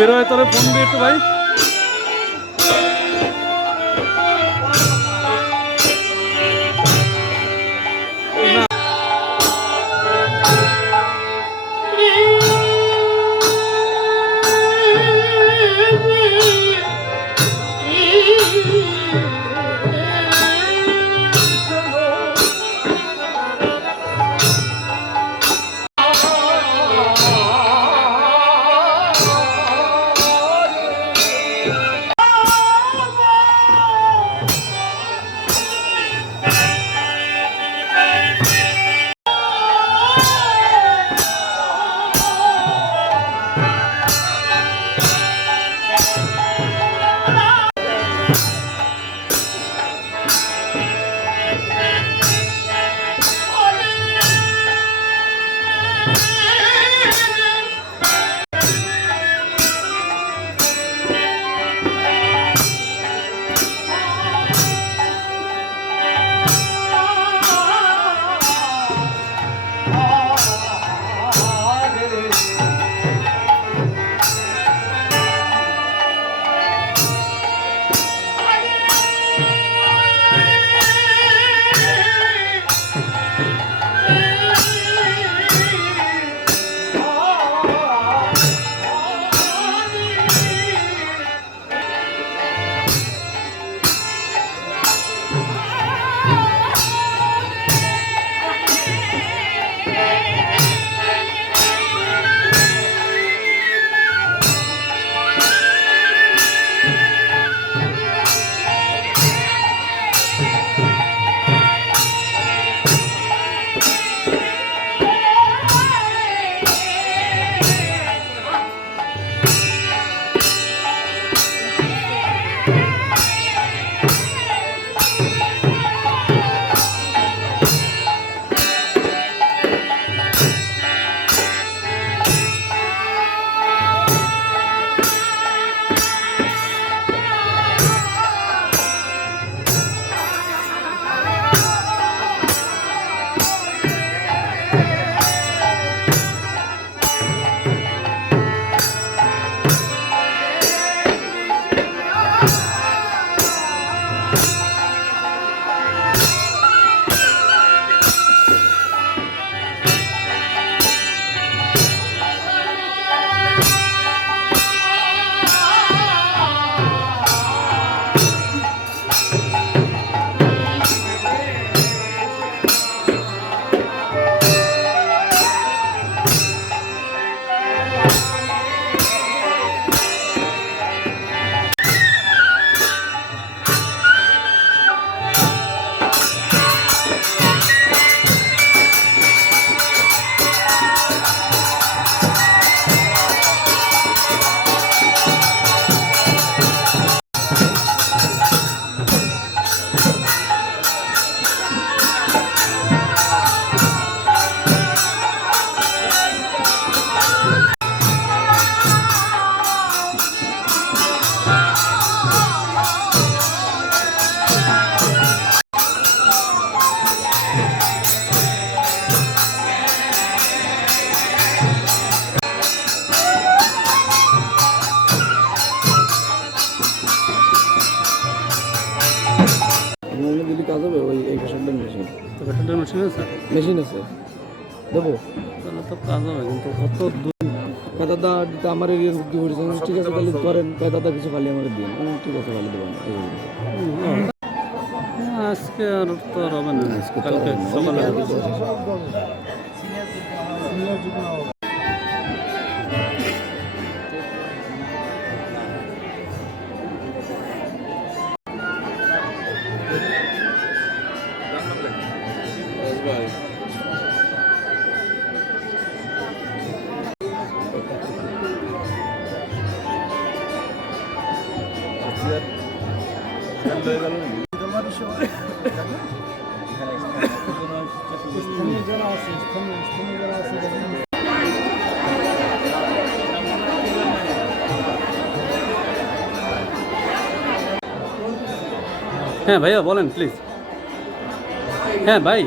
বেরোয় তাহলে ফোন দিয়ে একটু ভাই। দিলে কাজ হবে ওই এই ফ্যাশনটার মেশিন তো মেশিন আছে? মেশিন আছে। দেবো? তাহলে তো কাজ হবে কিন্তু কত দূর? দাদা দিতে আমার এরিয়ার ঠিক আছে তাহলে করেন দাদা কিছু খালি আমার দিন। ঠিক আছে খালি দেবেন আজকে আর তো হবে না। কালকে। সকালে হ্যাঁ ভাইয়া বলেন প্লিজ হ্যাঁ ভাই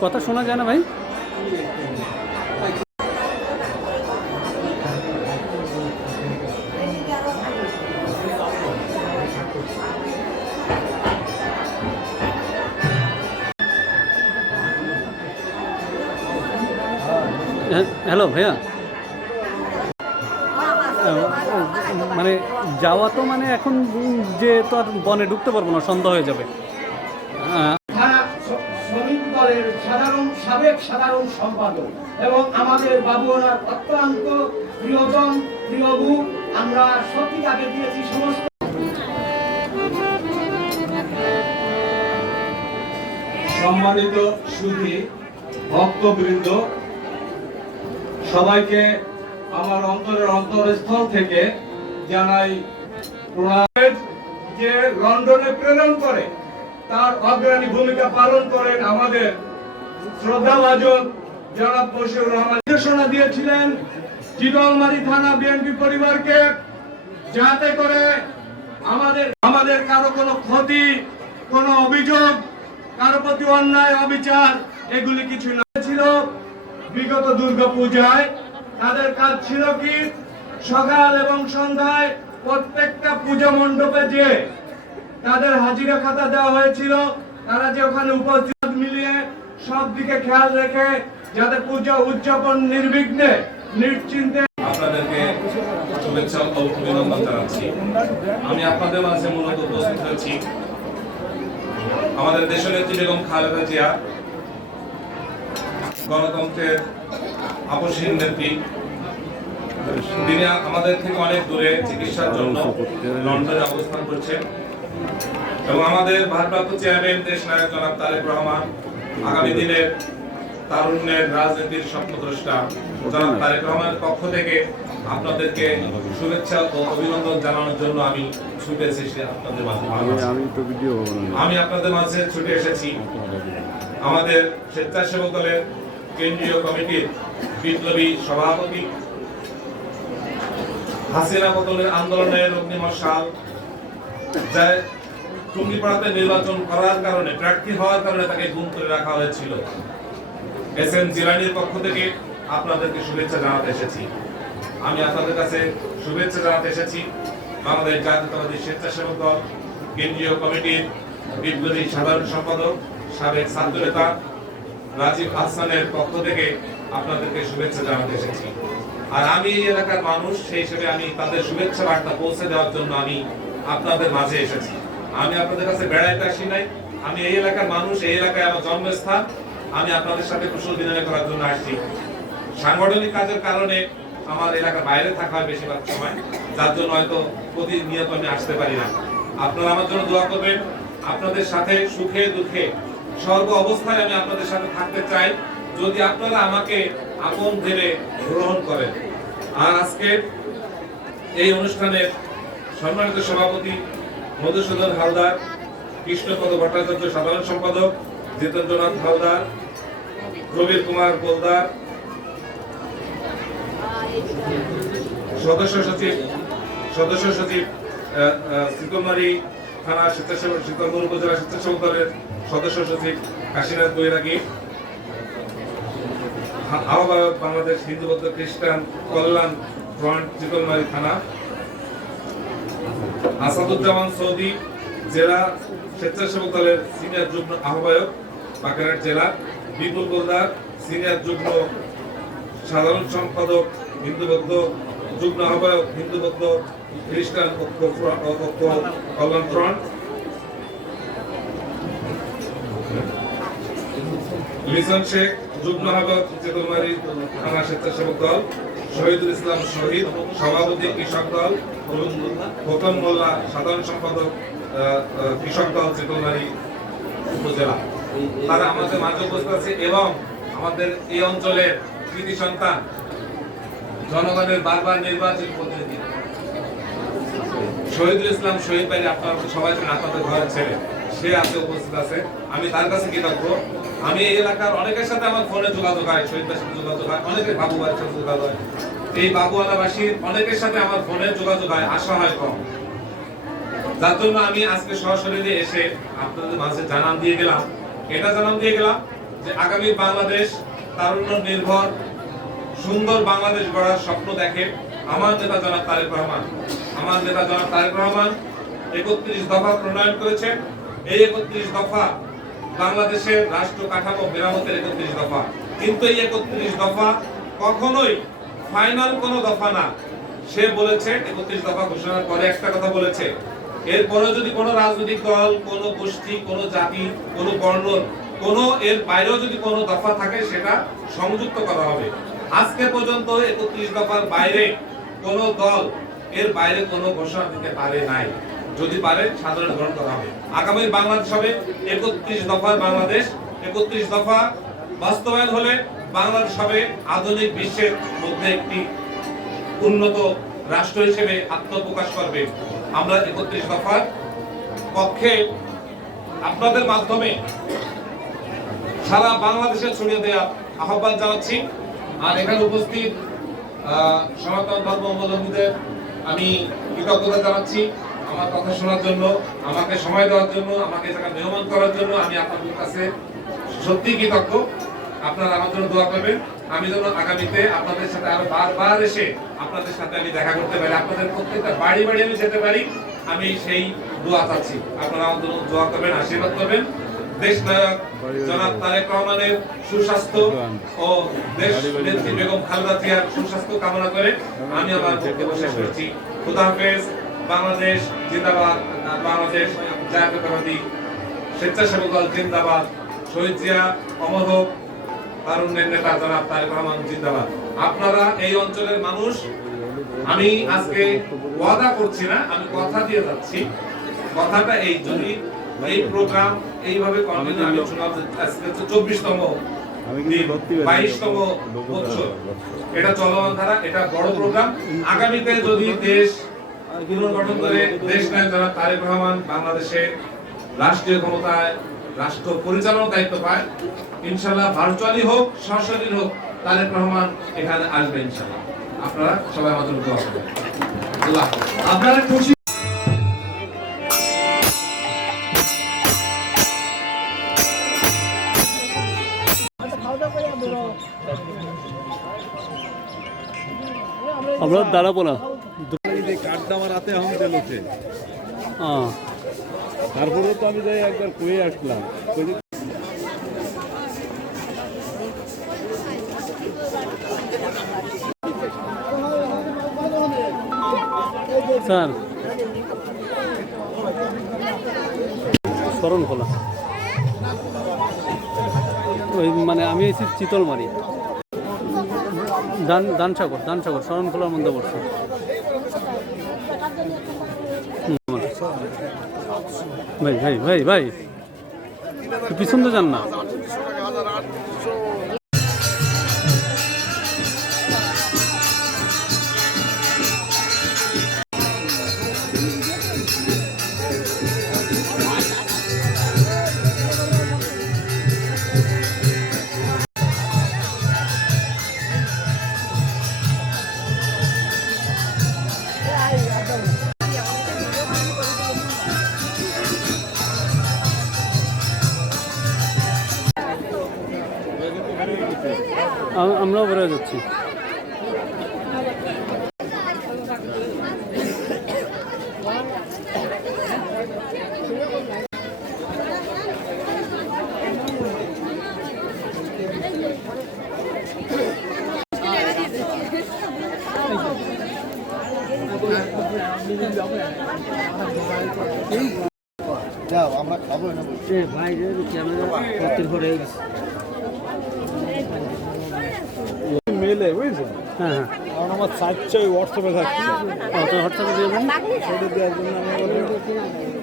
কথা শোনা যায় না ভাই? হ্যাঁ, হ্যালো ভাইয়া। মানে যাওয়া তো মানে এখন যে তো আর বনে ঢুকতে পারব না সন্ধ্যা হয়ে যাবে। থানা শ- শ্রমিক দলের সাধারণ সাবেক সাধারণ সম্পাদক এবং আমাদের বাবুয়ার অত্যন্ত প্রিয়জন প্রিয়বু আমরা সত্যি তাকে দিয়েছি সমস্ত। সম্মানিত সুধী ভক্তবৃন্দ সবাইকে আমার অন্তরের অন্তরস্থল থেকে জানাই প্রণাম যে লন্ডনে প্রেরণ করে, তার অগ্রণী ভূমিকা পালন করেন আমাদের শ্রদ্ধাভাজন জনাব বশিউর রহমান। নির্দেশনা দিয়েছিলেন চিতলমারি থানা বিএনপি পরিবারকে যাতে করে আমাদের আমাদের কারও কোনো ক্ষতি, কোনো অভিযোগ, কারও প্রতি অন্যায়, অবিচার, এগুলি কিছু না ছিল। বিগত দুর্গা পূজায় তাদের কাজ ছিল কি? সকাল এবং সন্ধ্যায় প্রত্যেকটা পূজা মণ্ডপে যে তাদের হাজিরা খাতা দেওয়া হয়েছিল, তারা যে ওখানে উপস্থিত মিলিয়ে সব দিকে খেয়াল রেখে যাতে পূজা উদযাপন নির্বিঘ্নে, নিশ্চিন্তে আপনাদেরকে শুভেচ্ছা ও অভিনন্দন জানাচ্ছি। আমি আপনাদের মাঝে মূলত উপস্থিত হয়েছি আমাদের দেশনেত্রী বেগম খালেদা জিয়া, গণতন্ত্রের আপসহীন নেত্রী তিনি আমাদের থেকে অনেক দূরে চিকিৎসার জন্য লন্ডনে অবস্থান করছেন। এবং আমাদের ভারপ্রাপ্ত চেয়ারম্যান দেশ নায়ক জনাব তারেক রহমান আগামী দিনের তারুণ্যের রাজনীতির স্বপ্নদ্রষ্টা জনাব তারেক রহমানের পক্ষ থেকে আপনাদেরকে শুভেচ্ছা ও অভিনন্দন জানানোর জন্য আমি ছুটে এসেছি আপনাদের মাঝে। আমি আপনাদের মাঝে ছুটে এসেছি। আমাদের স্বেচ্ছাসেবক দলের কেন্দ্রীয় কমিটির বিপ্লবী সভাপতি হাসিনা বদলের আন্দোলনের অগ্নিমশাল টুঙ্গিপাড়াতে নির্বাচন করার কারণে, প্রার্থী হওয়ার কারণে তাকে গুম করে রাখা হয়েছিল। এস এম জিলানির পক্ষ থেকে আপনাদেরকে শুভেচ্ছা জানাতে এসেছি। আমি আপনাদের কাছে শুভেচ্ছা জানাতে এসেছি। বাংলাদেশ জাতীয়তাবাদী স্বেচ্ছাসেবক দল, কেন্দ্রীয় কমিটির বিপ্লবী সাধারণ সম্পাদক, সাবেক ছাত্র নেতা রাজীব হাসানের পক্ষ থেকে আপনাদেরকে শুভেচ্ছা জানাতে এসেছি। আর আমি এই এলাকার মানুষ, সেই হিসেবে আমি তাদের শুভেচ্ছা বার্তা পৌঁছে দেওয়ার জন্য আমি আপনাদের মাঝে এসেছি। আমি আপনাদের কাছে বেড়াইতে আসি নাই। আমি এই এলাকার মানুষ, এই এলাকায় আমার জন্মস্থান। আমি আপনাদের সাথে কুশল বিনিময় করার জন্য আসছি। সাংগঠনিক কাজের কারণে আমার এলাকার বাইরে থাকা হয় বেশিরভাগ সময়। যার জন্য হয়তো প্রতিনিয়ত আমি আসতে পারি না। আপনারা আমার জন্য দোয়া করবেন। আপনাদের সাথে সুখে দুঃখে সর্ব অবস্থায় আমি আপনাদের সাথে থাকতে চাই। যদি আপনারা আমাকে আপন ভেবে গ্রহণ করেন। আর আজকে এই অনুষ্ঠানের সম্মানিত সভাপতি মধুসূদন হালদার, কৃষ্ণপদ ভট্টাচার্য সাধারণ সম্পাদক জিতেন্দ্রনাথ হালদার, প্রবীর কুমার গোলদার, সদস্য সচিব সদস্য সচিব শীতলমারি থানা স্বেচ্ছাসেবক শীতলপুর উপজেলা স্বেচ্ছাসেবক দলের সদস্য সচিব কাশীনাথ বৈরাগী আহ্বায়ক বাংলাদেশ হিন্দু বৌদ্ধ খ্রিস্টান কল্যাণ ফ্রন্ট শীতলমারি থানা। আসাদুজ্জামান সৌদি জেলা স্বেচ্ছাসেবক দলের সিনিয়র যুগ্ম আহ্বায়ক বাগেরহাট জেলা বিপুল গোলদার সিনিয়র যুগ্ম সাধারণ সম্পাদক হিন্দু বৌদ্ধ যুগ্ম আহ্বায়ক হিন্দু বৌদ্ধ খ্রিস্টান ঐক্য ঐক্য কল্যাণ ফ্রন্ট। লিসন শেখ যুগ্ম আহ্বায়ক চেতনমারি থানা স্বেচ্ছাসেবক দল, শহীদুল ইসলাম শহীদ, সভাপতি কৃষক দল খোকন মোল্লা সাধারণ সম্পাদক কৃষক দল চেতনমারি উপজেলা। তারা আমাদের মাঝে উপস্থিত আছে এবং আমাদের এই অঞ্চলের কৃতি সন্তান, জনগণের বারবার নির্বাচিত প্রতিনিধি। শহীদুল ইসলাম শহীদ ভাই আপনারা সবাই আপনাদের ঘরের ছেলে, সে আছে উপস্থিত আছে। আমি তার কাছে কি কৃতজ্ঞ। আমি এই এলাকার অনেকের সাথে আমার ফোনে যোগাযোগ হয়, শহীদ সাথে যোগাযোগ হয়, অনেকের বাবু ভাইয়ের সাথে যোগাযোগ হয়। এই বাবুয়ালাবাসীর অনেকের সাথে আমার ফোনে যোগাযোগ হয় আসা হয় কম। যার জন্য আমি আজকে এসে আপনাদের মাঝে জানান দিয়ে গেলাম। এটা জানান দিয়ে গেলাম যে আগামী বাংলাদেশ তারুণ্য নির্ভর, সুন্দর বাংলাদেশ গড়ার স্বপ্ন দেখে আমার নেতা জনাব তারেক রহমান, আমার নেতা জনাব তারেক রহমান একত্রিশ দফা প্রণয়ন করেছেন। এই একত্রিশ দফা বাংলাদেশের রাষ্ট্র কাঠামো মেরামতের একত্রিশ দফা। কিন্তু এই একত্রিশ দফা কখনোই ফাইনাল কোনো দফা না। সে বলেছে, একত্রিশ দফা ঘোষণার পরে একটা কথা বলেছে। এরপরে যদি কোনো রাজনৈতিক দল, কোনো গোষ্ঠী, কোনো জাতি, কোনো বর্ণ, কোনো এর বাইরেও যদি কোনো দফা থাকে, সেটা সংযুক্ত করা হবে। আজকে পর্যন্ত একত্রিশ দফার বাইরে কোনো দল এর বাইরে কোনো ঘোষণা দিতে পারে নাই। যদি পারে, সাধারণ গ্রহণ করা হবে। আগামী বাংলাদেশ হবে একত্রিশ দফা বাংলাদেশ। একত্রিশ দফা বাস্তবায়ন হলে বাংলাদেশ হবে আধুনিক বিশ্বের মধ্যে একটি উন্নত রাষ্ট্র হিসেবে আত্মপ্রকাশ করবে। আমরা একত্রিশ দফার পক্ষে আপনাদের মাধ্যমে সারা বাংলাদেশে ছড়িয়ে দেওয়া আহ্বান জানাচ্ছি। আর এখানে উপস্থিত সনাতন ধর্মাবলম্বীদের আমি কৃতজ্ঞতা জানাচ্ছি। আমার কথা শোনার জন্য, আমাকে সময় দেওয়ার জন্য, আমাকে জায়গায় মেহমান করার জন্য আমি আপনাদের কাছে সত্যি কৃতজ্ঞ। আপনারা আমার জন্য দোয়া করবেন। আমি যেন আগামীতে আপনাদের সাথে আরও বারবার এসে আপনাদের সাথে আমি দেখা করতে পারি, আপনাদের প্রত্যেকটা বাড়ি বাড়ি আমি যেতে পারি, আমি সেই দোয়া চাচ্ছি। আপনারা আমার জন্য দোয়া করবেন, আশীর্বাদ করবেন। দেশ নায়ক জনাব তারেক রহমানের সুস্বাস্থ্য ও দেশ নেত্রী বেগম খালেদা জিয়ার সুস্বাস্থ্য কামনা করে আমি আমার বক্তব্য শেষ করছি। খুদা হাফেজ। বাংলাদেশ জিন্দাবাদ বাংলাদেশ জাতীয়তাবাদী স্বেচ্ছাসেবক দল জিন্দাবাদ। শহীদ জিয়া অমর হোক তারুণ্যের নেতা জনাব তারেক রহমান জিন্দাবাদ। আপনারা এই অঞ্চলের মানুষ আমি আজকে ওয়াদা করছি না আমি কথা দিয়ে যাচ্ছি। কথাটা এই যদি এই প্রোগ্রাম এইভাবে কন্টিনিউ আমি শুনলাম আজকে চব্বিশতম বাইশতম বছর এটা চলমান ধারা এটা বড় প্রোগ্রাম। আগামীতে যদি দেশ পুনর্গঠন করে দেশ নায়ক জনাব তারেক রহমান বাংলাদেশে রাষ্ট্রীয় ক্ষমতায় রাষ্ট্র পরিচালনার দায়িত্ব পায়। ইনশাল্লাহ ভার্চুয়ালি হোক, সরাসরি হোক, তারেক রহমান এখানে আসবে ইনশাল্লাহ আপনারা সবাই আমাদের দোয়া আপনারা খুশি? আমরা দাঁড়াবো না। হাতে এখন হ্যাঁ তারপরে তো আমি যাই একবার কয়ে আসলাম। স্যার। শরণ খোলা মানে আমি এসেছি চিতলমারি। দান দান সাগর দান সাগর শরণ খোলার মধ্যে পড়ছে হুম, আমার। ভাই ভাই ভাই ভাই। পিছন তো যান না। মেলে বুঝেছেন হ্যাঁ হ্যাঁ। কারণ আমার চাচ্ছে হোয়াটসঅ্যাপে থাকছে। হোয়াটসঅ্যাপে দেবেন সেটা দেওয়ার জন্য আমি